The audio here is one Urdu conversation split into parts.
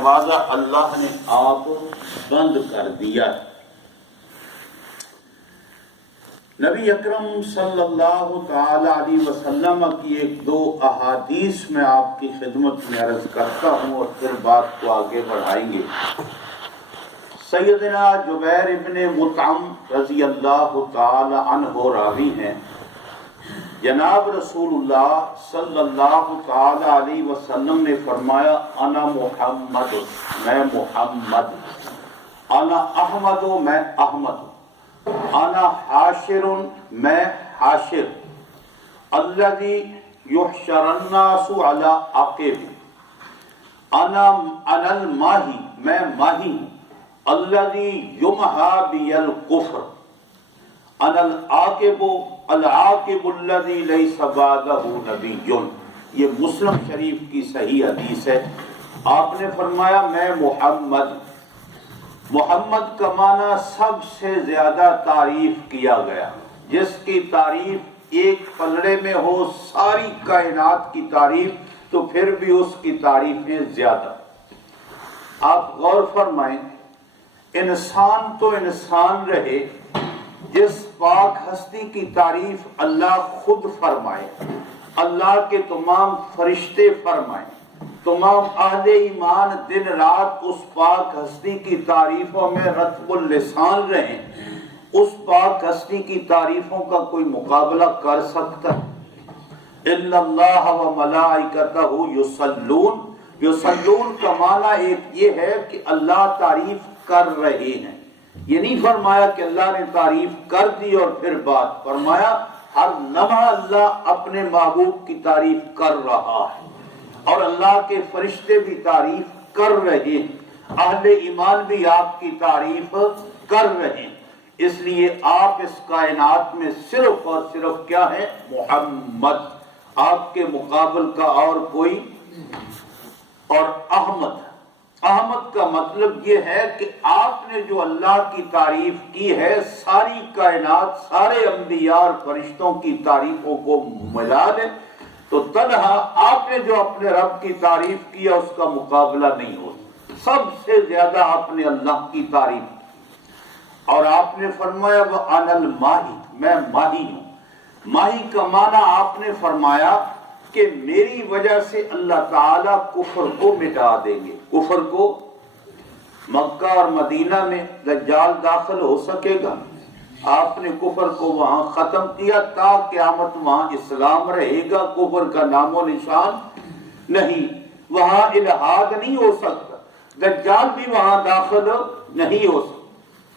دروازہ اللہ نے آپ بند کر دیا ہے۔ نبی اکرم صلی اللہ تعالی علیہ وسلم کی ایک دو احادیث میں آپ کی خدمت میں عرض کرتا ہوں اور پھر بات کو آگے بڑھائیں گے۔ سیدنا جبیر ابن مطعم رضی اللہ تعالی عنہ راوی ہیں، جناب رسول اللہ صلی اللہ تعالی علیہ وسلم نے فرمایا انا محمد، میں محمد، انا احمد، میں احمد، انا حاشر، میں حاشر، الذی یحشر الناس علی عقب، انا الماہی، میں ماہی ہوں، الذی یمحی بی الکفر، انا العاقب، العاقب الذی لیس بعدہ نبی۔ یہ مسلم شریف کی صحیح حدیث ہے۔ آپ نے فرمایا میں محمد، محمد کا معنی سب سے زیادہ تعریف کیا گیا، جس کی تعریف ایک پلڑے میں ہو ساری کائنات کی تعریف تو پھر بھی اس کی تعریفیں زیادہ۔ آپ غور فرمائیں، انسان تو انسان رہے، جس پاک ہستی کی تعریف اللہ خود فرمائے، اللہ کے تمام فرشتے فرمائیں، تمام اہل ایمان دن رات اس پاک ہستی کی تعریفوں میں رطب اللسان رہیں، اس پاک ہستی کی تعریفوں کا کوئی مقابلہ کر سکتا ہے؟ اِنَّ اللَّهَ وَمَلَائِكَتَهُ يُصَلُّونَ، یصلون کا معنی ایک یہ ہے کہ اللہ تعریف کر رہے ہیں، یہ نہیں فرمایا کہ اللہ نے تعریف کر دی اور پھر بات فرمایا ہر لمحہ اللہ اپنے محبوب کی تعریف کر رہا ہے اور اللہ کے فرشتے بھی تعریف کر رہے ہیں، اہل ایمان بھی آپ کی تعریف کر رہے ہیں۔ اس لیے آپ اس کائنات میں صرف اور صرف کیا ہے؟ محمد، آپ کے مقابل کا اور کوئی۔ اور احمد، احمد کا مطلب یہ ہے کہ آپ نے جو اللہ کی تعریف کی ہے، ساری کائنات، سارے انبیاء اور فرشتوں کی تعریفوں کو ملا لیں تو تنہا آپ نے جو اپنے رب کی تعریف کیا اس کا مقابلہ نہیں ہو۔ سب سے زیادہ آپ نے اللہ کی تعریف کی اور آپ نے فرمایا وَأَنَا الْمَاحِي، میں ماہی ہوں۔ ماہی کا معنی آپ نے فرمایا کہ میری وجہ سے اللہ تعالیٰ کفر کو مٹا دیں گے۔ کفر کو مکہ اور مدینہ میں دجال داخل ہو سکے گا؟ آپ نے کفر کو وہاں ختم کیا، تا قیامت وہاں اسلام رہے گا، کفر کا نام و نشان نہیں، وہاں الہاد نہیں ہو سکتا، دجال بھی وہاں داخل نہیں ہو سکتا۔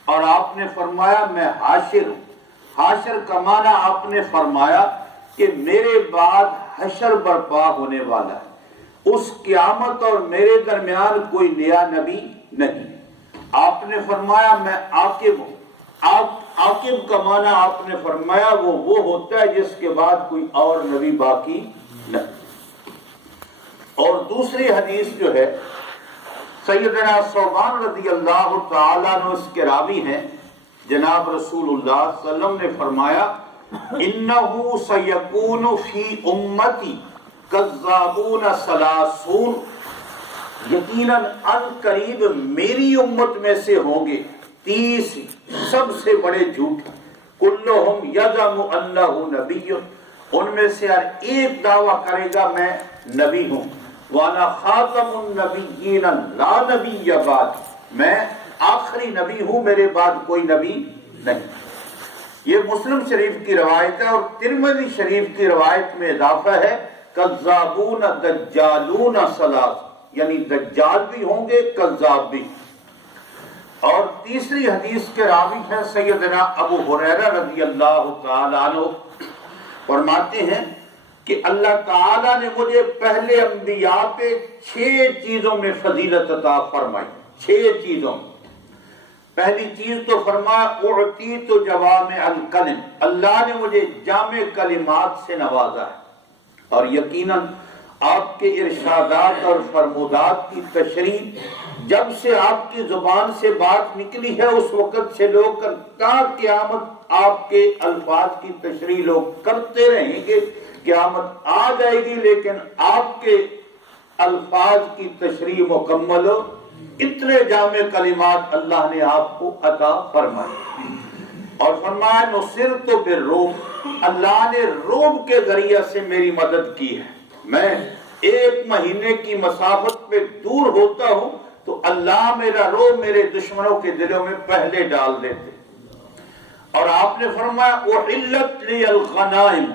اور آپ نے فرمایا میں حاشر ہوں۔ حاشر کا معنی آپ نے فرمایا کہ میرے بعد حشر برپا ہونے والا ہے، اس قیامت اور میرے درمیان کوئی نیا نبی نہیں۔ آپ نے فرمایا میں عاقب ہوں۔ عاقب کا معنی آپ نے فرمایا وہ ہوتا ہے جس کے بعد کوئی اور نبی باقی نہیں۔ اور دوسری حدیث جو ہے سیدنا ثوبان رضی اللہ تعالیٰ عنہ اس کے راوی ہیں، جناب رسول اللہ صلی اللہ علیہ وسلم نے فرمایا انہو سیکون فی امتی کذابون ثلاثون، یقیناً ان قریب میری امت میں سے ہوں گے 30 سب سے بڑے جھوٹ، کلہم یزعم انہ نبی، ان میں سے ہر ایک دعویٰ کرے گا میں نبی ہوں، وانا خاتم النبیین لا نبی بعد، میں آخری نبی ہوں، میرے بعد کوئی نبی نہیں۔ یہ مسلم شریف کی روایت ہے، اور ترمذی شریف کی روایت میں اضافہ ہے کذابون دجالون ثلاث، یعنی دجال بھی ہوں گے، کذاب بھی۔ اور تیسری حدیث کے راوی ہیں سیدنا ابو ہریرہ رضی اللہ تعالی عنہ، فرماتے ہیں کہ اللہ تعالیٰ نے مجھے پہلے انبیاء پہ 6 چیزوں میں فضیلت عطا فرمائی، 6 چیزوں میں۔ پہلی چیز تو فرمایا اعطیت جوامع الکلم، اللہ نے مجھے جامع کلمات سے نوازا ہے، اور یقیناً آپ کے ارشادات اور فرمودات کی تشریح جب سے آپ کی زبان سے بات نکلی ہے اس وقت سے لوگ تا قیامت آپ کے الفاظ کی تشریح لوگ کرتے رہیں گے، قیامت آ جائے گی لیکن آپ کے الفاظ کی تشریح مکمل ہو، اتنے جامع کلمات اللہ نے آپ کو عطا فرمائے۔ اور فرمایا نصرت بالروم، اللہ نے روم کے ذریعے سے میری مدد کی ہے۔ میں 1 مہینے کی مسافت پہ دور ہوتا ہوں تو اللہ میرا روم میرے دشمنوں کے دلوں میں پہلے ڈال دیتے۔ اور آپ نے فرمایا احلت لی الغنائم،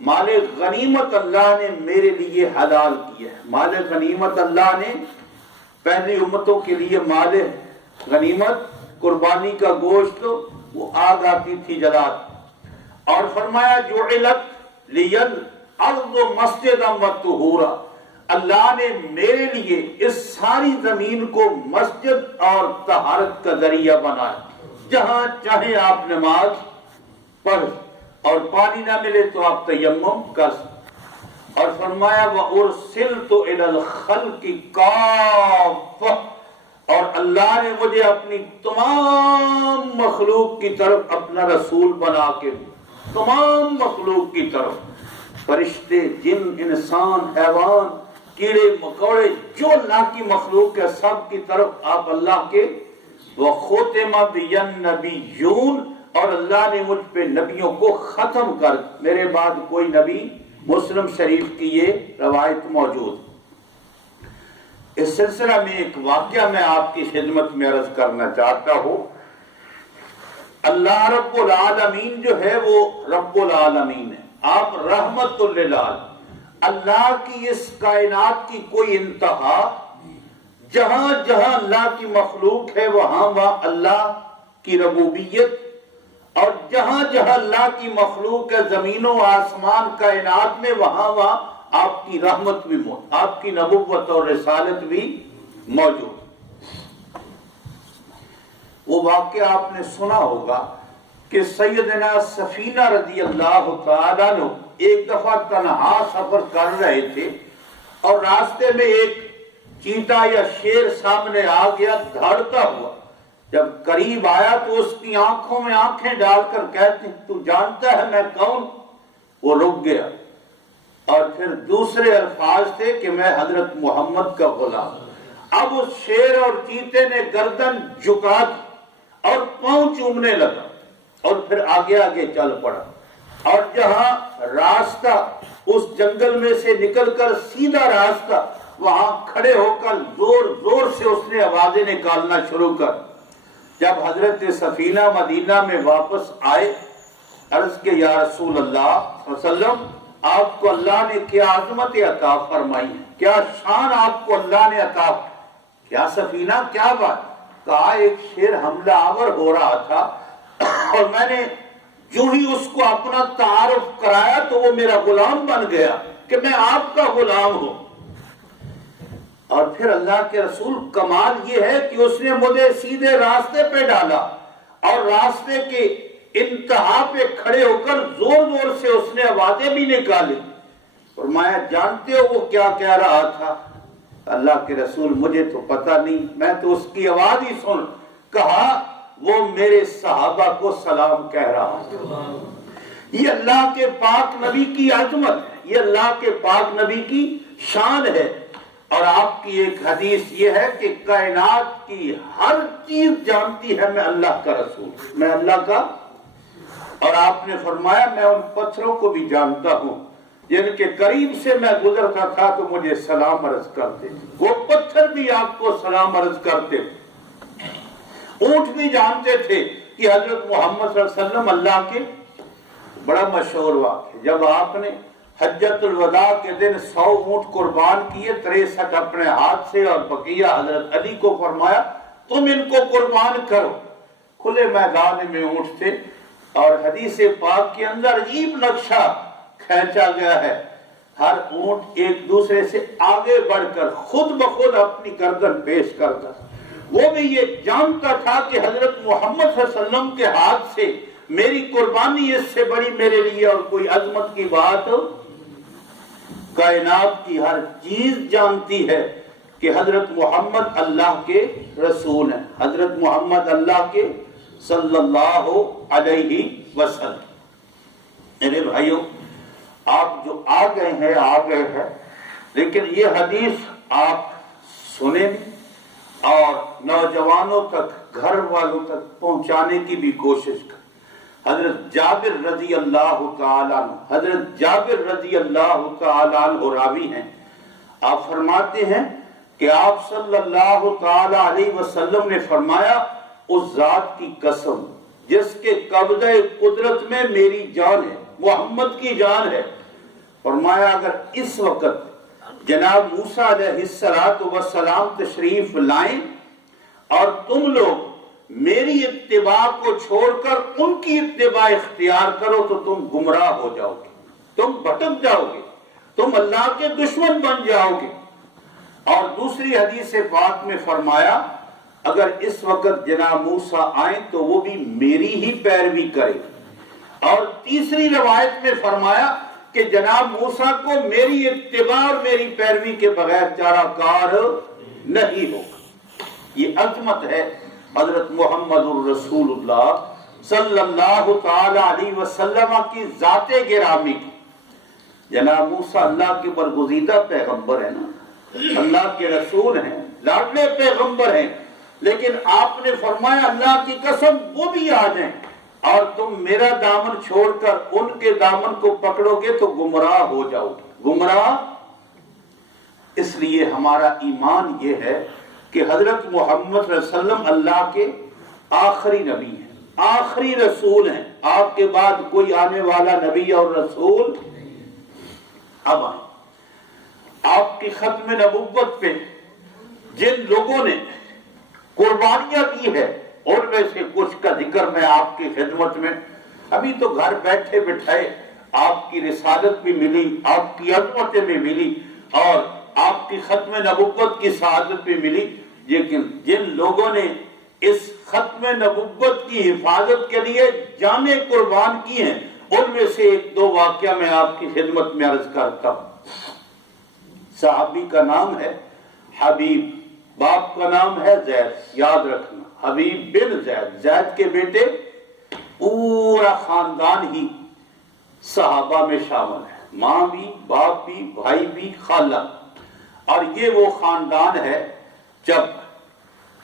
مال غنیمت اللہ نے میرے لیے حلال کیا ہے۔ مال غنیمت اللہ نے پہلی امتوں کے لیے مال غنیمت، قربانی کا گوشت وہ آگ آتی تھی جلات۔ اور فرمایا جعلت لی الارض مسجدا وطہورا، اللہ نے میرے لیے اس ساری زمین کو مسجد اور طہارت کا ذریعہ بنایا، جہاں چاہے آپ نماز پڑھ، اور پانی نہ ملے تو آپ تیمم کر۔ اور فرمایا وَأُرْسِلْتُ إِلَى الْخَلْقِ كَافَّةً، اور اللہ نے مجھے اپنی تمام مخلوق کی طرف اپنا رسول بنا کے، تمام مخلوق کی طرف، فرشتے، جن، انسان، حیوان، کیڑے مکوڑے، جو اللہ کی مخلوق ہے سب کی طرف آپ اللہ کے وَخُتِمَ بِيَ النَّبِيُّونَ، اور اللہ نے مجھ پہ نبیوں کو ختم کر، میرے بعد کوئی نبی، مسلم شریف کی یہ روایت موجود۔ اس سلسلہ میں ایک واقعہ میں آپ کی خدمت میں عرض کرنا چاہتا ہوں۔ اللہ رب العالمین جو ہے وہ رب العالمین ہے، آپ رحمت للعالمین۔ اللہ کی اس کائنات کی کوئی انتہا، جہاں جہاں اللہ کی مخلوق ہے وہاں وہاں اللہ کی ربوبیت، اور جہاں جہاں اللہ کی مخلوق ہے زمین و آسمان کائنات میں وہاں وہاں آپ کی رحمت بھی موجود، آپ کی نبوت اور رسالت بھی موجود۔ وہ واقعہ آپ نے سنا ہوگا کہ سیدنا سفینہ رضی اللہ تعالیٰ عنہ ایک دفعہ تنہا سفر کر رہے تھے، اور راستے میں ایک چیتا یا شیر سامنے آ گیا دھاڑتا ہوا۔ جب قریب آیا تو اس کی آنکھوں میں آنکھیں ڈال کر کہتے تو جانتا ہے میں کون؟ وہ رک گیا، اور پھر دوسرے الفاظ تھے کہ میں حضرت محمد کا غلام۔ اب اس شیر اور چیتے نے گردن جھکا دی اور پاؤں چومنے لگا، اور پھر آگے آگے چل پڑا، اور جہاں راستہ اس جنگل میں سے نکل کر سیدھا راستہ، وہاں کھڑے ہو کر زور زور سے اس نے آوازیں نکالنا شروع کر۔ جب حضرت سفینہ مدینہ میں واپس آئے، عرض کہ یا رسول اللہ صلی اللہ علیہ وسلم، آپ کو اللہ نے کیا عظمت عطا فرمائی ہے، کیا شان آپ کو اللہ نے عطا۔ کیا سفینہ، کیا بات؟ کہا ایک شیر حملہ آور ہو رہا تھا، اور میں نے جو ہی اس کو اپنا تعارف کرایا تو وہ میرا غلام بن گیا کہ میں آپ کا غلام ہوں۔ اور پھر اللہ کے رسول کمال یہ ہے کہ اس نے مجھے سیدھے راستے پہ ڈالا، اور راستے کے انتہا پہ کھڑے ہو کر زور زور سے اس نے آوازیں بھی نکالی۔ فرمایا جانتے ہو وہ کیا کہہ رہا تھا؟ اللہ کے رسول مجھے تو پتہ نہیں، میں تو اس کی آواز ہی سن۔ کہا وہ میرے صحابہ کو سلام کہہ رہا تھا۔ یہ اللہ کے پاک نبی کی عظمت ہے، یہ اللہ کے پاک نبی کی شان ہے۔ اور آپ کی ایک حدیث یہ ہے کہ کائنات کی ہر چیز جانتی ہے میں اللہ کا رسول، میں اللہ کا۔ اور آپ نے فرمایا میں ان پتھروں کو بھی جانتا ہوں جن کے قریب سے میں گزرتا تھا تو مجھے سلام عرض کرتے، وہ پتھر بھی آپ کو سلام عرض کرتے۔ اونٹ بھی جانتے تھے کہ حضرت محمد صلی اللہ علیہ وسلم اللہ کے۔ بڑا مشہور واقعہ، جب آپ نے حجت الوداع کے دن 100 اونٹ قربان کیے، 63 اپنے ہاتھ سے، اور بقیہ حضرت علی کو فرمایا تم ان کو قربان کرو۔ کھلے میدان میں اونٹ تھے، اور حدیث پاک کے اندر عجیب نقشہ کھینچا گیا ہے، ہر اونٹ ایک دوسرے سے آگے بڑھ کر خود بخود اپنی گردن پیش کرتا، وہ بھی یہ جانتا تھا کہ حضرت محمد صلی اللہ علیہ وسلم کے ہاتھ سے میری قربانی اس سے بڑی میرے لیے اور کوئی عظمت کی بات۔ کائنات کی ہر چیز جانتی ہے کہ حضرت محمد اللہ کے رسول ہیں، حضرت محمد اللہ کے صلی اللہ علیہ وسلم۔ میرے بھائیوں، آپ جو آ گئے ہیں لیکن یہ حدیث آپ سنے بھی اور نوجوانوں تک، گھر والوں تک پہنچانے کی بھی کوشش کریں۔ حضرت جابر رضی اللہ تعالیٰ عنہ، حضرت جابر رضی اللہ تعالیٰ عنہ راوی ہیں، آپ فرماتے ہیں کہ آپ صلی اللہ تعالیٰ علیہ وسلم نے فرمایا، اس ذات کی قسم جس کے قبضہ قدرت میں میری جان ہے، محمد کی جان ہے، فرمایا اگر اس وقت جناب موسیٰ علیہ السلام تشریف لائیں اور تم لوگ میری اتباع کو چھوڑ کر ان کی اتباع اختیار کرو تو تم گمراہ ہو جاؤ گے، تم بھٹک جاؤ گے، تم اللہ کے دشمن بن جاؤ گے۔ اور دوسری حدیث پاک میں فرمایا اگر اس وقت جناب موسیٰ آئیں تو وہ بھی میری ہی پیروی کرے۔ اور تیسری روایت میں فرمایا کہ جناب موسیٰ کو میری اتباع اور میری پیروی کے بغیر چارہ کار نہیں ہوگا۔ یہ عظمت ہے حضرت محمد الرسول اللہ صلی اللہ تعالی علیہ وسلم کی ذات گرامی کی۔ جناب موسیٰ اللہ کے برگزیدہ پیغمبر ہیں نا، اللہ کے رسول ہیں، لاڈلے پیغمبر ہیں، لیکن آپ نے فرمایا اللہ کی قسم وہ بھی آ جائیں اور تم میرا دامن چھوڑ کر ان کے دامن کو پکڑو گے تو گمراہ ہو جاؤ گے، گمراہ۔ اس لیے ہمارا ایمان یہ ہے کہ حضرت محمد صلی اللہ علیہ وسلم اللہ کے آخری نبی ہیں، آخری رسول ہیں، آپ کے بعد کوئی آنے والا نبی اور رسول اب آئیں۔ آپ کی ختم نبوت پہ جن لوگوں نے قربانیاں دی ہے ان میں سے کچھ کا ذکر میں آپ کی خدمت میں، ابھی تو گھر بیٹھے بٹھائے آپ کی رسالت بھی ملی، آپ کی عظمتیں بھی ملی اور آپ کی ختم نبوت کی سعادت بھی ملی، لیکن جن لوگوں نے اس ختم نبوت کی حفاظت کے لیے جانیں قربان کی ہیں ان میں سے ایک دو واقعہ میں آپ کی خدمت میں عرض کرتا ہوں۔ صحابی کا نام ہے حبیب، باپ کا نام ہے زید، یاد رکھنا حبیب بن زید، زید کے بیٹے، پورا خاندان ہی صحابہ میں شامل ہے، ماں بھی، باپ بھی، بھائی بھی، خالہ۔ اور یہ وہ خاندان ہے جب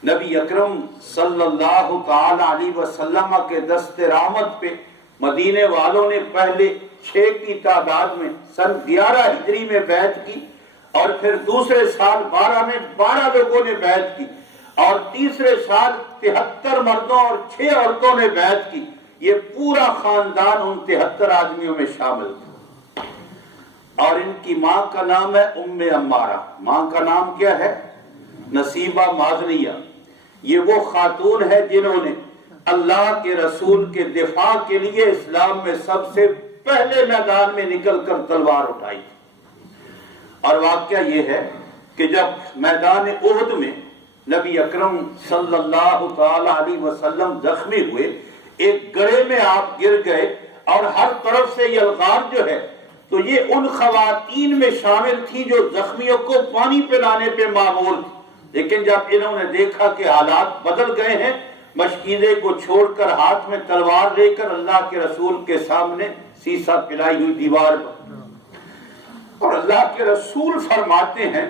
نبی اکرم صلی اللہ تعالی علیہ وسلم کے دست رحمت پہ مدینے والوں نے پہلے 6 کی تعداد میں سن 11 ہجری میں بیعت کی، اور پھر دوسرے سال 12 میں 12 لوگوں نے بیعت کی، اور تیسرے سال 73 مردوں اور 6 عورتوں نے بیعت کی۔ یہ پورا خاندان ان 73 آدمیوں میں شامل تھا۔ اور ان کی ماں کا نام ہے ام عمارہ، ماں کا نام کیا ہے؟ نصیبہ مازنیہ۔ یہ وہ خاتون ہے جنہوں نے اللہ کے رسول کے دفاع کے لیے اسلام میں سب سے پہلے میدان میں نکل کر تلوار اٹھائی تھی۔ اور واقعہ یہ ہے کہ جب میدان احد میں نبی اکرم صلی اللہ تعالی علیہ وسلم زخمی ہوئے، ایک گڑھے میں آپ گر گئے اور ہر طرف سے یلغار جو ہے تو یہ ان خواتین میں شامل تھی جو زخمیوں کو پانی پلانے پہ معمور تھی، لیکن جب انہوں نے دیکھا کہ حالات بدل گئے ہیں، مشکیزے کو چھوڑ کر ہاتھ میں تلوار لے کر اللہ کے رسول کے سامنے سیسا پلائی ہوئی دیوار پر، اور اللہ کے رسول فرماتے ہیں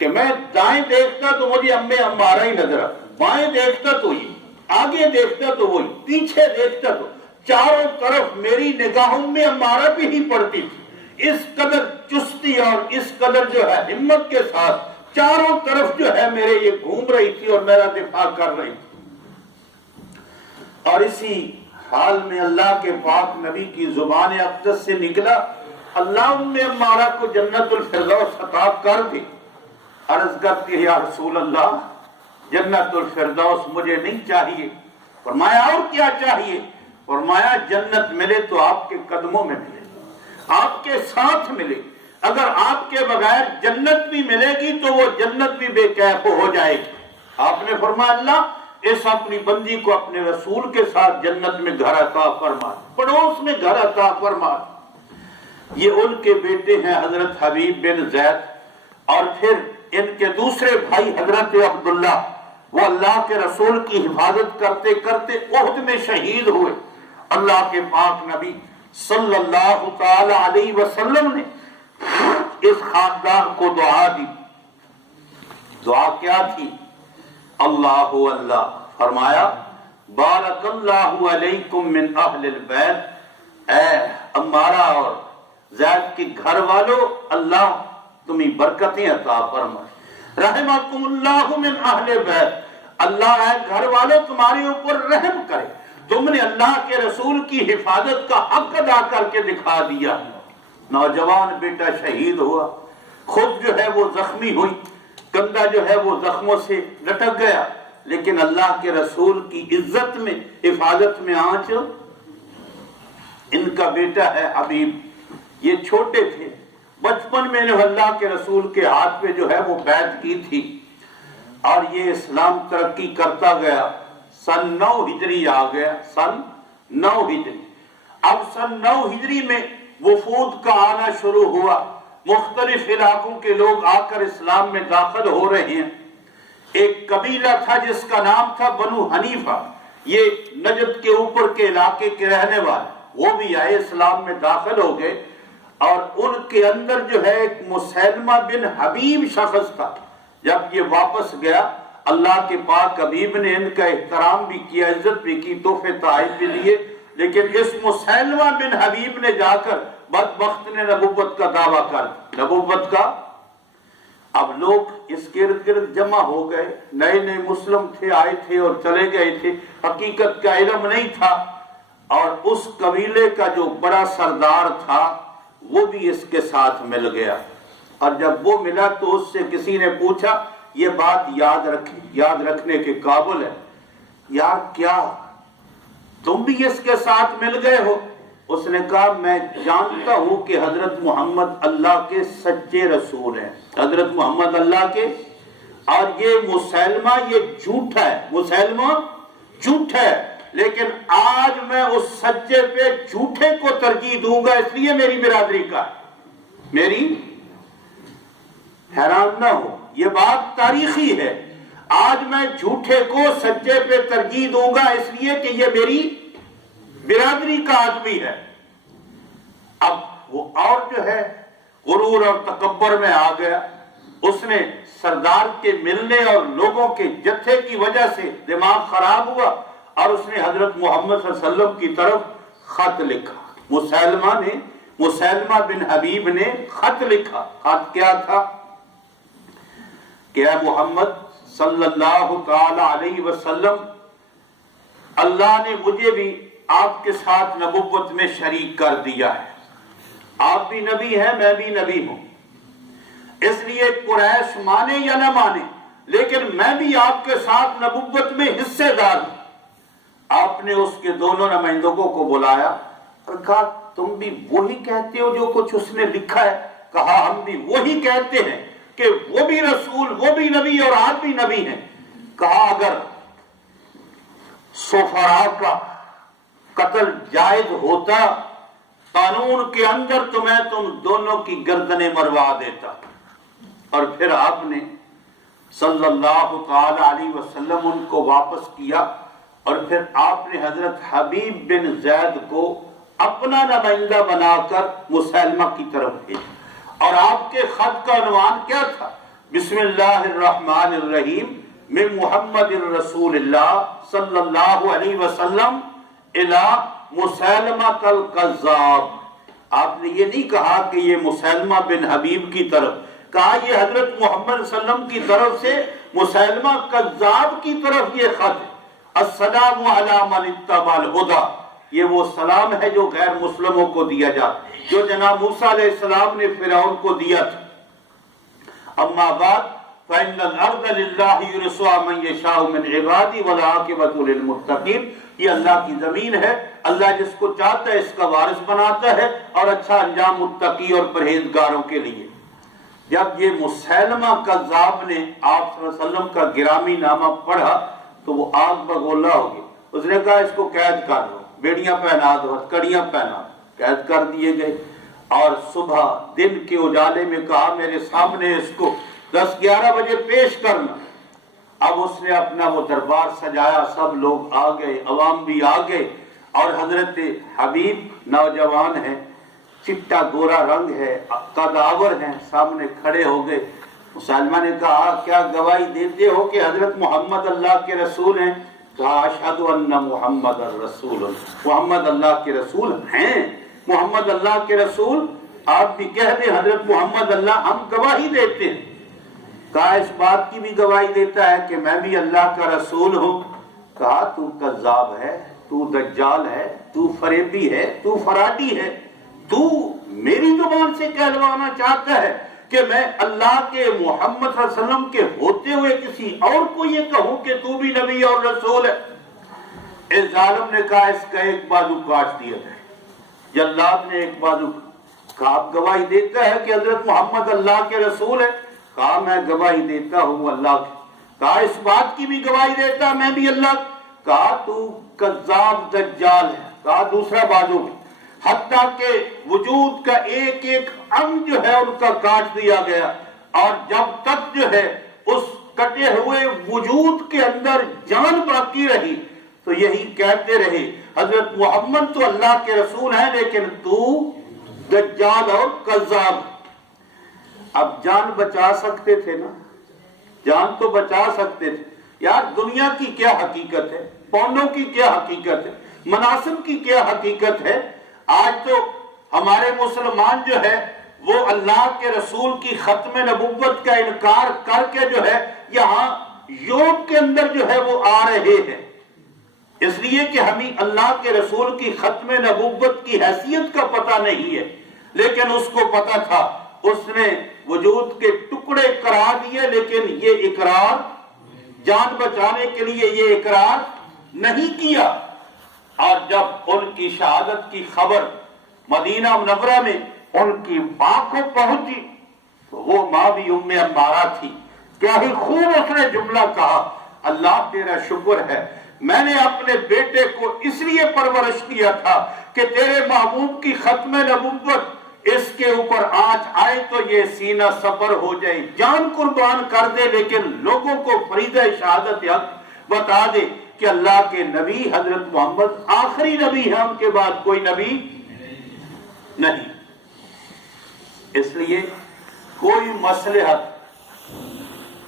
کہ میں دائیں دیکھتا تو مجھے ام عمارہ ہی نظر آتا، بائیں دیکھتا تو یہ، آگے دیکھتا تو وہی، پیچھے دیکھتا تو چاروں طرف میری نگاہ ام عمارہ پہ ہی پڑتی تھی۔ اس قدر چستی اور اس قدر جو ہے ہمت کے ساتھ چاروں طرف جو ہے میرے یہ گھوم رہی تھی اور میرا دفاع کر رہی تھی۔ اور اسی حال میں اللہ کے پاک نبی کی زبان اقدس سے نکلا، اللہ ام عمارہ کو جنت الفردوس عطا کر دی۔ عرض کرتی ہے یا رسول اللہ، جنت الفردوس مجھے نہیں چاہیے۔ فرمایا اور کیا چاہیے؟ فرمایا جنت ملے تو آپ کے قدموں میں ملے، آپ کے ساتھ ملے، اگر آپ کے بغیر جنت بھی ملے گی تو وہ جنت بھی بے کیف ہو جائے گی۔ آپ نے فرمایا اللہ اس اپنی بندی کو اپنے رسول کے ساتھ جنت میں گھر عطا فرما، پڑوس میں گھر عطا فرما۔ یہ ان کے بیٹے ہیں حضرت حبیب بن زید، اور پھر ان کے دوسرے بھائی حضرت عبداللہ، وہ اللہ کے رسول کی حفاظت کرتے کرتے احد میں شہید ہوئے۔ اللہ کے پاک نبی صلی اللہ تعالی علیہ وسلم نے اس خاندان کو دعا دی دعا کیا تھی؟ اللہ اللہ، فرمایا بارک اللہ علیکم من اہل البیت، اے عمارہ اور زید کے گھر والوں، اللہ تمہیں برکتیں عطا فرمائے۔ رحمکم اللہ من اہل بیت، اللہ اے گھر والوں تمہارے اوپر رحم کرے، تم نے اللہ کے رسول کی حفاظت کا حق ادا کر کے دکھا دیا۔ نوجوان بیٹا شہید ہوا، خود جو ہے وہ زخمی ہوئی، کندھا جو ہے وہ زخموں سے لٹک گیا، لیکن اللہ کے رسول کی عزت میں، حفاظت میں آنچ۔ ان کا بیٹا ہے حبیب، یہ چھوٹے تھے، بچپن میں نے اللہ کے رسول کے ہاتھ پہ جو ہے وہ بیعت کی تھی، اور یہ اسلام ترقی کرتا گیا۔ سن 9 ہجری آ گیا، سن 9 ہجری۔ اب سن 9 ہجری میں وفود کا آنا شروع ہوا، مختلف علاقوں کے لوگ آ کر اسلام میں داخل ہو رہے ہیں۔ ایک قبیلہ تھا جس کا نام تھا بنو حنیفہ، یہ نجد کے اوپر کے علاقے کے رہنے والے، وہ بھی آئے، اسلام میں داخل ہو گئے، اور ان کے اندر جو ہے ایک مسیلمہ بن حبیب شخص تھا۔ جب یہ واپس گیا، اللہ کے پاک حبیب نے ان کا احترام بھی کیا، عزت بھی کی، تحفے تحائف بھی دیے، لیکن اس مسیلمہ بن حبیب نے جا کر بدبخت نے نبوت کا دعویٰ کر دیا، نبوت کا۔ اب لوگ اس کے ارد گرد جمع ہو گئے، نئے نئے مسلم تھے، آئے تھے اور چلے گئے تھے، حقیقت کا علم نہیں تھا، اور اس قبیلے کا جو بڑا سردار تھا وہ بھی اس کے ساتھ مل گیا، اور جب وہ ملا تو اس سے کسی نے پوچھا، یہ بات یاد رکھنے کے قابل ہے، یار کیا تم بھی اس کے ساتھ مل گئے ہو؟ اس نے کہا میں جانتا ہوں کہ حضرت محمد اللہ کے سچے رسول ہیں، حضرت محمد اللہ کے، اور یہ مسیلمہ یہ جھوٹا ہے، مسیلمہ جھوٹا ہے، لیکن آج میں اس سچے پہ جھوٹے کو ترجیح دوں گا، اس لیے میری برادری کا ہے، میری، حیران نہ ہو، یہ بات تاریخی ہے، آج میں جھوٹے کو سچے پہ ترجیح دوں گا اس لیے کہ یہ میری برادری کا آدمی ہے۔ اب وہ اور جو ہے غرور اور تکبر میں آ گیا، اس نے سردار کے ملنے اور لوگوں کے جتھے کی وجہ سے دماغ خراب ہوا، اور اس نے حضرت محمد صلی اللہ علیہ وسلم کی طرف خط لکھا۔ مسیلمہ بن حبیب نے خط لکھا۔ خط کیا تھا کہ اے محمد صلی اللہ تعالی علیہ وسلم، اللہ نے مجھے بھی آپ کے ساتھ نبوت میں شریک کر دیا ہے، آپ بھی نبی ہیں، میں بھی نبی ہوں، اس لیے قریش مانے یا نہ مانے لیکن میں بھی آپ کے ساتھ نبوت میں حصے دار ہوں۔ آپ نے اس کے دونوں نمائندوں کو بلایا اور کہا تم بھی وہی کہتے ہو جو کچھ اس نے لکھا ہے؟ کہا ہم بھی وہی کہتے ہیں کہ وہ بھی رسول، وہ بھی نبی اور آپ بھی نبی ہیں۔ کہا اگر سفراء کا قتل جائز ہوتا قانون کے اندر تو میں تم دونوں کی گردنیں مروا دیتا۔ اور پھر آپ نے صلی اللہ تعالی علیہ وسلم ان کو واپس کیا، اور پھر آپ نے حضرت حبیب بن زید کو اپنا نمائندہ بنا کر مسیلمہ کی طرف بھیجا، اور آپ کے خط کا عنوان کیا تھا؟ بسم اللہ الرحمن الرحیم من محمد الرسول اللہ صلی اللہ علیہ وسلم الی مسیلمہ الکذاب۔ آپ نے یہ نہیں کہا کہ یہ مسیلمہ بن حبیب کی طرف، کہا یہ حضرت محمد صلی اللہ علیہ وسلم کی طرف سے مسیلمہ کذاب کی طرف یہ خط ہے۔ السلام علی من اتبع الہدی، یہ وہ سلام ہے جو غیر مسلموں کو دیا جاتا، جو جناب موسیٰ علیہ السلام نے فرعون کو دیا تھا۔ اما بعد فإن الارض للہ یورثها من یشاء من عبادہ والعاقبۃ للمتقین، یہ اللہ کی زمین ہے، اللہ جس کو چاہتا ہے اس کا وارث بناتا ہے، اور اچھا انجام متقی اور پرہیزگاروں کے لیے۔ جب یہ مسیلمہ کذاب نے آپ صلی اللہ علیہ وسلم کا گرامی نامہ پڑھا تو وہ آگ بگولا ہو گیا۔ اس نے کہا اس کو قید کر دو، بیڑیاں پہنا دو، ہتھکڑیاں پہنا دو، قید کر دیے گئے۔ اور صبح دن کے اجالے میں کہا میرے سامنے اس کو 10-11 بجے پیش کرنا۔ اب اس نے اپنا وہ دربار سجایا، سب لوگ آ گئے، عوام بھی آ گئے، اور حضرت حبیب نوجوان ہیں، چٹا گورا رنگ ہے، قداور ہیں، سامنے کھڑے ہو گئے۔ مسلمہ نے کہا کیا گواہی دیتے ہو کہ حضرت محمد اللہ کے رسول ہیں؟ کہا اشہد ان محمد الرسول، محمد اللہ کے رسول ہیں، محمد اللہ کے رسول آپ بھی کہہ دیں حضرت محمد اللہ، ہم گواہی دیتے ہیں۔ کہا اس بات کی بھی گواہی دیتا ہے کہ میں بھی اللہ کا رسول ہوں؟ کہا تو کذاب ہے، تو دجال ہے، تو فریبی ہے، تو فراڈی ہے، تو میری زبان سے کہلوانا چاہتا ہے کہ میں اللہ کے محمد صلی اللہ علیہ وسلم کے ہوتے ہوئے کسی اور کو یہ کہوں کہ تو بھی نبی اور رسول ہے؟ اس ظالم نے کہا اس کا ایک بازو کاٹ دیا جائے۔ جلاد نے ایک بازو کہا آپ گواہی دیتا ہے کہ حضرت محمد اللہ کے رسول ہے؟ کہا میں گواہی دیتا ہوں اللہ کی۔ کہا اس بات کی بھی گواہی دیتا میں بھی اللہ کی۔ کہا تو کذاب دجال ہے۔ کہا دوسرا بازو بھی، حتیٰ کہ وجود کا ایک ایک انگ جو ہے ان کا کاٹ دیا گیا، اور جب تک جو ہے اس کٹے ہوئے وجود کے اندر جان باقی رہی تو یہی کہتے رہے حضرت محمد تو اللہ کے رسول ہیں لیکن تو دجال اور کذاب۔ اب جان بچا سکتے تھے نا، جان تو بچا سکتے تھے۔ یار دنیا کی کیا حقیقت ہے، پونوں کی کیا حقیقت ہے، مناسب کی کیا حقیقت ہے؟ آج تو ہمارے مسلمان جو ہے وہ اللہ کے رسول کی ختم نبوت کا انکار کر کے جو ہے یہاں یورپ کے اندر جو ہے وہ آ رہے ہیں، اس لیے کہ ہمیں اللہ کے رسول کی ختم نبوت کی حیثیت کا پتہ نہیں ہے، لیکن اس کو پتہ تھا، اس نے وجود کے ٹکڑے کرا دیے، لیکن یہ اقرار جان بچانے کے لیے یہ اقرار نہیں کیا۔ اور جب ان کی شہادت کی خبر مدینہ منورہ میں ان کی ماں کو پہنچی تو وہ ماں بھی ام عمارہ تھی، کیا ہی خوب اس نے جملہ کہا، اللہ تیرا شکر ہے میں نے اپنے بیٹے کو اس لیے پرورش کیا تھا کہ تیرے محبوب کی ختم نبوت اس کے اوپر آنچ آئے تو یہ سینہ سپر ہو جائے، جان قربان کر دے، لیکن لوگوں کو فریضہ شہادت حق بتا دے کہ اللہ کے نبی حضرت محمد آخری نبی ہے، ان کے بعد کوئی نبی نہیں۔ اس لیے کوئی مصلحت،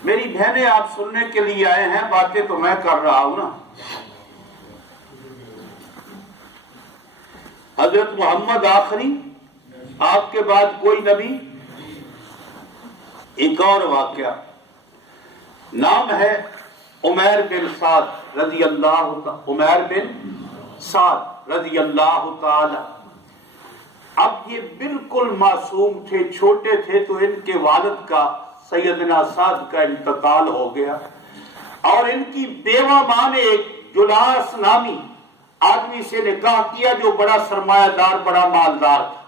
میری بہنیں آپ سننے کے لیے آئے ہیں، باتیں تو میں کر رہا ہوں نا۔ حضرت محمد آخری، آپ کے بعد کوئی نبی۔ ایک اور واقعہ، نام ہے عمیر بن سعد رضی اللہ تعالی۔ اب یہ بالکل معصوم تھے، چھوٹے تھے، تو ان کے والد کا سیدنا سعد کا انتقال ہو گیا، اور ان کی بیوہ ماں نے ایک جلاس نامی آدمی سے نکاح کیا جو بڑا سرمایہ دار، بڑا مالدار تھا۔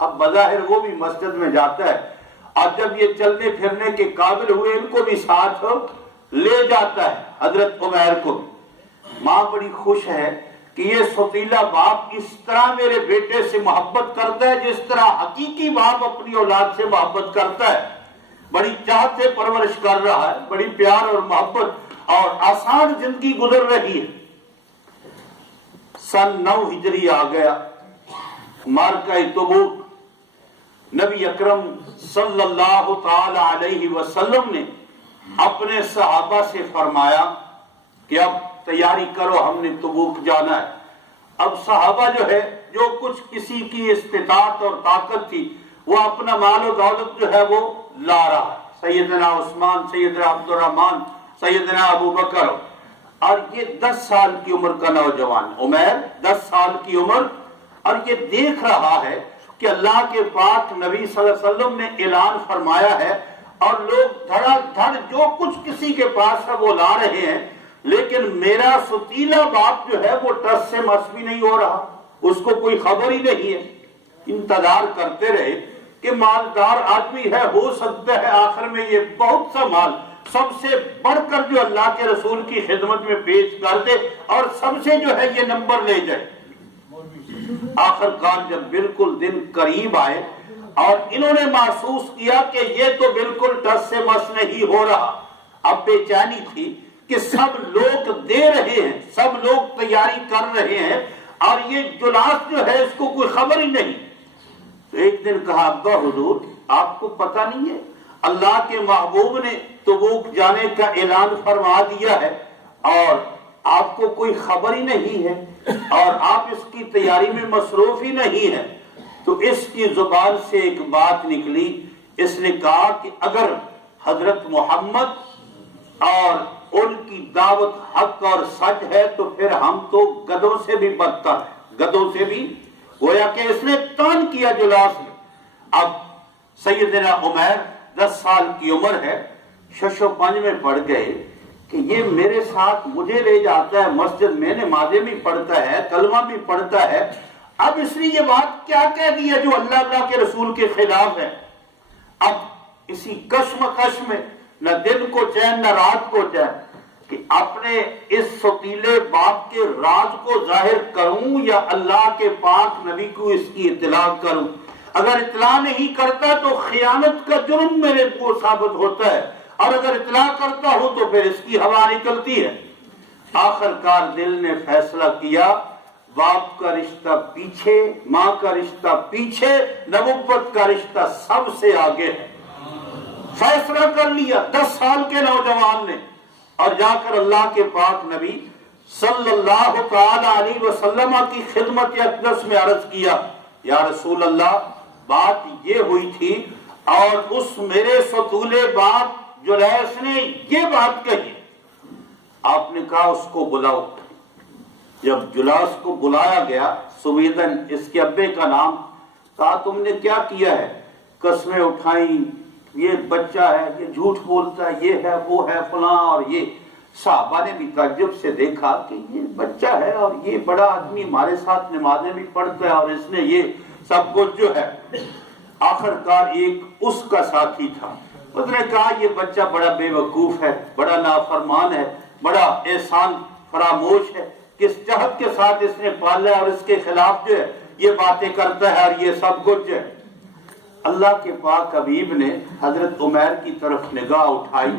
اب بظاہر وہ بھی مسجد میں جاتا ہے، اور جب یہ چلنے پھرنے کے قابل ہوئے ان کو بھی ساتھ لے جاتا ہے، حضرت عمیر کو بھی۔ ماں بڑی خوش ہے کہ یہ سوتیلا باپ اس طرح میرے بیٹے سے محبت کرتا ہے جس طرح حقیقی باپ اپنی اولاد سے محبت کرتا ہے، بڑی چاہت سے پرورش کر رہا ہے، بڑی پیار اور محبت اور آسان زندگی گزر رہی ہے۔ سن 9 ہجری آ گیا، معرکہ تبوک۔ نبی اکرم صلی اللہ تعالی علیہ وسلم نے اپنے صحابہ سے فرمایا کہ اب تیاری کرو، ہم نے تبوک جانا ہے۔ اب صحابہ جو ہے، جو کچھ کسی کی استطاعت اور طاقت تھی، وہ اپنا مال و دولت جو ہے وہ لا رہا ہے۔ سیدنا عثمان، سیدنا عبدالرحمن، سیدنا ابو بکر، اور یہ 10 سال کی عمر کا نوجوان عمیر، 10 سال کی عمر، اور یہ دیکھ رہا ہے کہ اللہ کے پاک نبی صلی اللہ علیہ وسلم نے اعلان فرمایا ہے، اور لوگ دھڑا دھڑ جو کچھ کسی کے پاس ہے وہ لا رہے ہیں، لیکن میرا ستیلا باپ جو ہے وہ ٹس سے مس بھی نہیں ہو رہا، اس کو کوئی خبر ہی نہیں ہے۔ انتظار کرتے رہے کہ مالدار آدمی ہے، ہو سکتا ہے آخر میں یہ بہت سا مال سب سے بڑھ کر جو اللہ کے رسول کی خدمت میں پیش کر دے اور سب سے جو ہے یہ نمبر لے جائے۔ آخر کار جب بالکل دن قریب آئے اور انہوں نے محسوس کیا کہ یہ تو بالکل ٹس سے مس نہیں ہو رہا، اب بے چینی تھی کہ سب لوگ دے رہے ہیں، سب لوگ تیاری کر رہے ہیں، اور یہ جلاس جو ہے اس کو کوئی خبر ہی نہیں۔ تو ایک دن کہا ابا حضور آپ کو پتہ نہیں ہے اللہ کے محبوب نے تبوک جانے کا اعلان فرما دیا ہے اور آپ کو کوئی خبر ہی نہیں ہے اور آپ اس کی تیاری میں مصروف ہی نہیں ہے، تو اس کی زبان سے ایک بات نکلی، اس نے کہا کہ اگر حضرت محمد اور ان کی دعوت حق اور سچ ہے تو پھر ہم تو گدوں سے بھی بدتر ہیں، گدوں سے بھی، گویا کہ اس نے تان کیا جلاس میں۔ اب سیدنا عمیر 10 سال کی عمر ہے، شش و پنج میں پڑھ گئے کہ یہ میرے ساتھ مجھے لے جاتا ہے مسجد میں، نمازیں بھی پڑھتا ہے، کلمہ بھی پڑھتا ہے، اب اس نے یہ بات کیا کہہ دی ہے جو اللہ کے رسول کے خلاف ہے۔ اب اسی کشمکش میں نہ دن کو چین نہ رات کو چین کہ اپنے اس ستیلے باپ کے راز کو ظاہر کروں یا اللہ کے پاک نبی کو اس کی اطلاع کروں۔ اگر اطلاع نہیں کرتا تو خیانت کا جرم میرے کو ثابت ہوتا ہے، اور اگر اطلاع کرتا ہوں تو پھر اس کی ہوا نکلتی ہے۔ آخر کار دل نے فیصلہ کیا، باپ کا رشتہ پیچھے، ماں کا رشتہ پیچھے، نبوت کا رشتہ سب سے آگے ہے۔ فیصلہ کر لیا 10 سال کے نوجوان نے، اور جا کر اللہ کے پاک نبی صلی اللہ تعالی علیہ وسلم کی خدمت اقدس میں عرض کیا، یا رسول اللہ بات یہ ہوئی تھی اور اس میرے ستولے باپ جلیس نے یہ بات کہی۔ آپ نے کہا اس کو بلاؤ۔ جب جلاس کو بلایا گیا، سویدن اس کے ابے کا نام، کہا تم نے کیا کیا ہے؟ قسمیں اٹھائیں، یہ بچہ ہے، یہ جھوٹ بولتا ہے، یہ ہے وہ ہے فلاں، اور یہ صحابہ نے بھی تعجب سے دیکھا کہ یہ بچہ ہے اور یہ بڑا آدمی ہمارے ساتھ نمازیں بھی پڑھتا ہے اور اس نے یہ سب کچھ جو ہے۔ آخر کار ایک اس کا ساتھی تھا، اس نے کہا یہ بچہ بڑا بے وقوف ہے، بڑا نافرمان ہے، بڑا احسان فراموش ہے، کس چاہت کے ساتھ اس نے پالا ہے اور اس کے خلاف جو ہے یہ باتیں کرتا ہے اور یہ سب کچھ ہے۔ اللہ کے پاک حبیب نے حضرت عمیر کی طرف نگاہ اٹھائی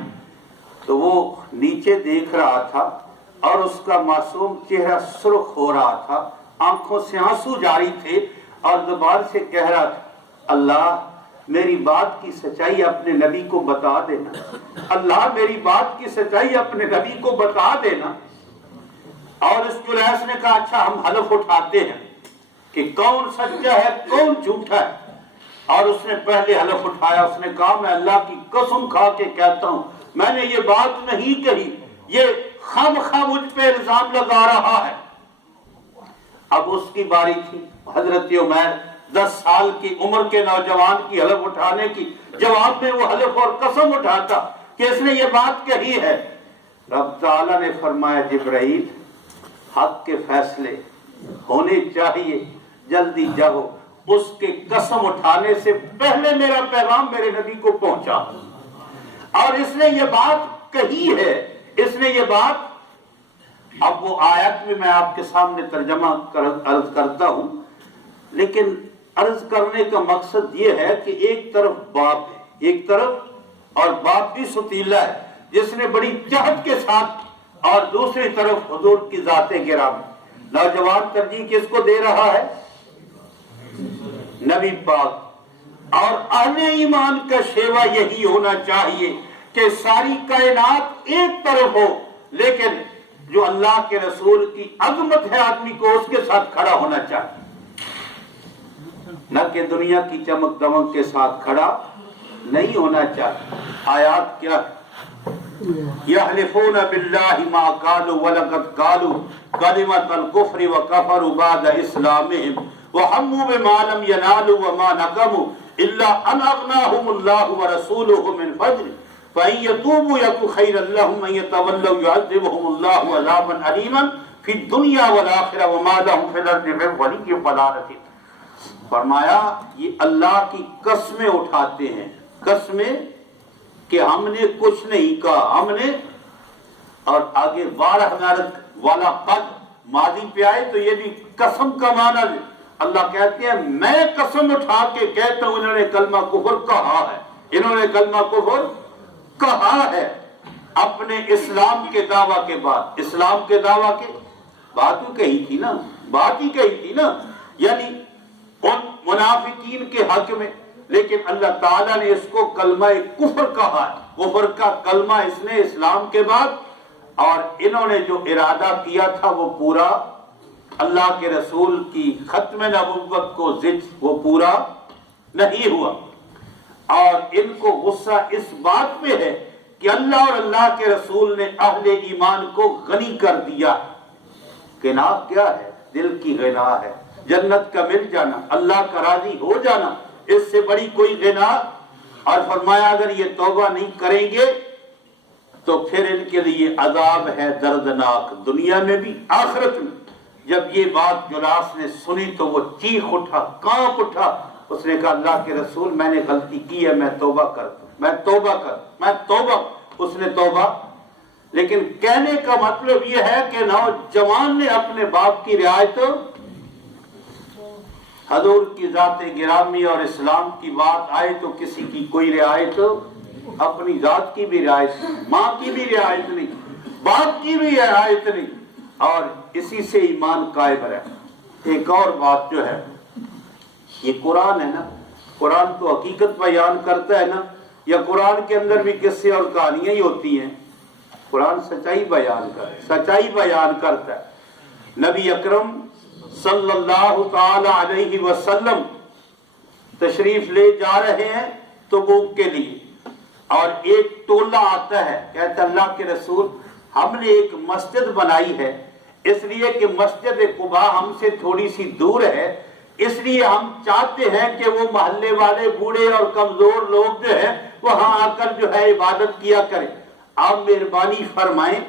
تو وہ نیچے دیکھ رہا تھا اور اس کا معصوم چہرہ سرخ ہو رہا تھا، آنکھوں سے آنسو جاری تھے اور زبان سے کہہ رہا تھا، اللہ میری بات کی سچائی اپنے نبی کو بتا دینا، اللہ میری بات کی سچائی اپنے نبی کو بتا دینا۔ اور اس جلیس نے کہا اچھا ہم حلف اٹھاتے ہیں کہ کون سچا ہے کون جھوٹا ہے۔ اور اس نے پہلے حلف اٹھایا، اس نے کہا میں اللہ کی قسم کھا کے کہتا ہوں میں نے یہ بات نہیں کہی، یہ خامخواہ مجھ پہ الزام لگا رہا ہے۔ اب اس کی باری تھی، حضرت عمیر 10 سال کی عمر کے نوجوان کی حلف اٹھانے کی، جواب میں وہ حلف اور قسم اٹھاتا کہ اس نے یہ بات کہی ہے۔ رب تعالیٰ نے فرمایا جبرائیل حق کے فیصلے ہونے چاہیے، جلدی جاؤ، اس کے قسم اٹھانے سے پہلے میرا پیغام میرے نبی کو پہنچا۔ اور اس نے یہ بات کہی ہے، اس نے یہ بات، اب وہ آیت میں آپ کے سامنے ترجمہ عرض کرتا ہوں، لیکن عرض کرنے کا مقصد یہ ہے کہ ایک طرف باپ ہے، ایک طرف، اور باپ بھی ستیلا ہے جس نے بڑی چاہت کے ساتھ، اور دوسری طرف حضور کی ذات گرامی۔ نوجوان ترجیح کس کو دے رہا ہے؟ نبی پاک۔ اور اہل ایمان کا شیوا یہی ہونا چاہیے کہ ساری کائنات ایک طرف ہو، لیکن جو اللہ کے رسول کی عظمت ہے آدمی کو اس کے ساتھ کھڑا ہونا چاہیے، نہ کہ دنیا کی چمک دمک کے ساتھ کھڑا نہیں ہونا چاہیے۔ آیات کیا ہے؟ يَحْلِفُونَ بِاللَّهِ مَا قَالُوا وَلَقَدْ قَالُوا كَلِمَةَ الْكُفْرِ وَكَفَرُوا بَعْدَ إِسْلَامِهِمْ وَهَمُّوا بِمَا لَمْ يَنَالُوا وَمَا نَقَمُوا إِلَّا أَنْ أَغْنَاهُمُ اللَّهُ وَرَسُولُهُ مِنْ فَضْلِهِ فَإِنْ يَتُوبُوا يَكُ خَيْرًا لَّهُمْ وَإِنْ يَتَوَلَّوْا يُعَذِّبْهُمُ اللَّهُ عَذَابًا أَلِيمًا فِي الدُّنْيَا وَالْآخِرَةِ وَمَا لَهُمْ فِي الْأَرْضِ مِنْ وَلِيٍّ وَلَا نَصِيرٍ۔ فرمایا یہ اللہ کی قسمیں اٹھاتے ہیں، قسمیں کہ ہم نے کچھ نہیں کہا، ہم نے، اور آگے 12 والا قد ماضی پہ آئے تو یہ بھی قسم کا معنی ہے۔ اللہ کہتے ہیں میں قسم اٹھا کے کہتا ہوں انہوں نے کلمہ کفر کہا ہے، انہوں نے کلمہ کفر کہا ہے اپنے اسلام کے دعویٰ کے بعد۔ اسلام کے دعویٰ کے بات ہی کہی تھی نا، بات ہی کہی تھی نا، یعنی ان منافقین کے حق میں، لیکن اللہ تعالیٰ نے اس کو کلمہ کفر کہا ہے، کفر کا کلمہ اس نے اسلام کے بعد، اور انہوں نے جو ارادہ کیا تھا وہ پورا اللہ کے رسول کی ختم نبوت کو وہ پورا نہیں ہوا، اور ان کو غصہ اس بات پہ ہے کہ اللہ اور اللہ کے رسول نے اہل ایمان کو غنی کر دیا۔ غنا کیا ہے؟ دل کی غنا ہے، جنت کا مل جانا، اللہ کا راضی ہو جانا، اس سے بڑی کوئی غنا۔ اور فرمایا اگر یہ توبہ نہیں کریں گے تو پھر ان کے لیے عذاب ہے دردناک، دنیا میں بھی آخرت میں۔ جب یہ بات جلاس نے سنی تو وہ چیخ اٹھا، کانپ اٹھا، اس نے کہا اللہ کے رسول میں نے غلطی کی ہے، میں توبہ کرتا ہوں، میں توبہ۔ اس نے توبہ، لیکن کہنے کا مطلب یہ ہے کہ نوجوان نے اپنے باپ کی رعایت، حضور کی ذات گرامی اور اسلام کی بات آئے تو کسی کی کوئی رعایت، اپنی ذات کی بھی رعایت، ماں کی بھی رعایت نہیں، باپ کی بھی رعایت نہیں، اور اسی سے ایمان قائم رہے۔ ایک اور بات جو ہے، یہ قرآن ہے نا، قرآن تو حقیقت بیان کرتا ہے نا، یا قرآن کے اندر بھی قصے اور کہانیاں ہی ہوتی ہیں؟ قرآن سچائی بیان کرتا ہے۔ نبی اکرم صلی اللہ تعالی علیہ وسلم تشریف لے جا رہے ہیں تبوک کے لیے، اور ایک ٹولہ آتا ہے، کہتا اللہ کے رسول ہم نے ایک مسجد بنائی ہے، اس لیے کہ مسجد قباء ہم سے تھوڑی سی دور ہے، اس لیے ہم چاہتے ہیں کہ وہ محلے والے بوڑھے اور کمزور لوگ جو ہیں وہاں آ کر جو ہے عبادت کیا کریں، آپ مہربانی فرمائیں